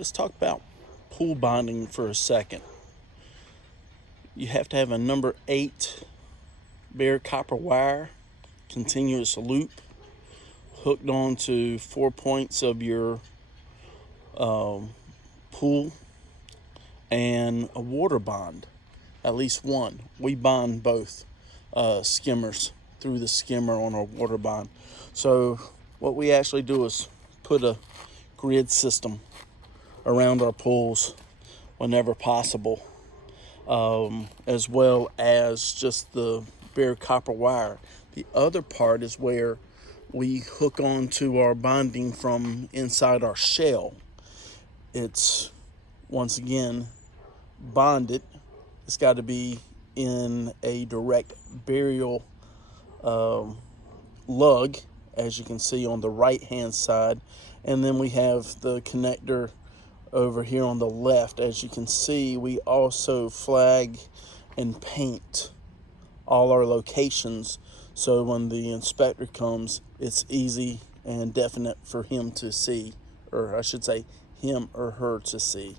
Let's talk about pool bonding for a second. You have to have a number 8 bare copper wire, continuous loop, hooked onto 4 points of your pool, and a water bond, at least one. We bond both skimmers through the skimmer on our water bond. So what we actually do is put a grid system around our pools whenever possible, as well as just the bare copper wire. The other part is where we hook onto our bonding from inside our shell. It's, once again, bonded. It's got to be in a direct burial lug, as you can see on the right hand side, and then we have the connector over here on the left. As you can see, we also flag and paint all our locations, so when the inspector comes, it's easy and definite for him to see, or I should say him or her to see.